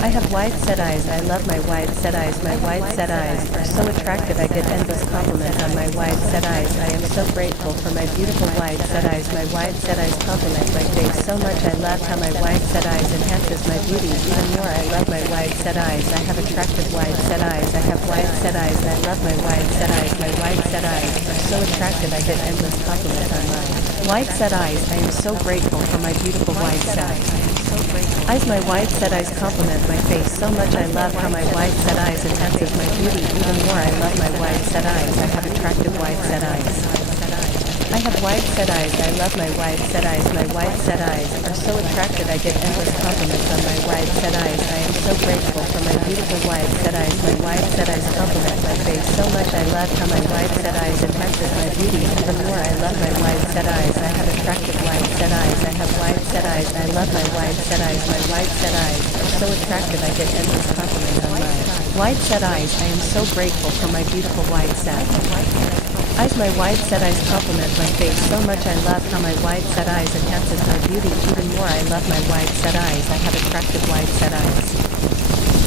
I have wide set eyes. I love my wide set eyes. My wide set eyes are so attractive. I get endless compliments on my wide set eyes. I am so grateful for my beautiful wide set eyes. My wide set eyes compliment my face so much. I love how my wide set eyes enhances my beauty even more. I love my wide set eyes. I have attractive wide set eyes. I have wide set eyes. I love my wide set eyes. My wide set eyes are so attractive. I get endless compliments on mine. Wide set eyes. I am so grateful for my beautiful wide set eyes. Eyes. My wide set eyes compliment my face so much. I love how my wide set eyes enhances my beauty even more. I love my wide set eyes. I have attractive wide set eyes. I have wide set eyes. I love my wide set eyes. My wide set eyes are so attractive. I get endless compliments on my wide set eyes. I am so grateful for my beautiful wide set eyes. My wide set eyes compliment my face so much. I love how my wide set eyes enhances my beauty even more. I love my wide set eyes. I have attractive wide set eyes. I have wide set eyes. I love my wide set eyes. My wide set eyes are so attractive. I get endless compliments on mine. Wide set eyes. I am so grateful for my beautiful wide set. Eyes. My wide set eyes compliment my face so much. I love how my wide set eyes enhances my beauty even more. I love my wide set eyes. I have attractive wide set eyes.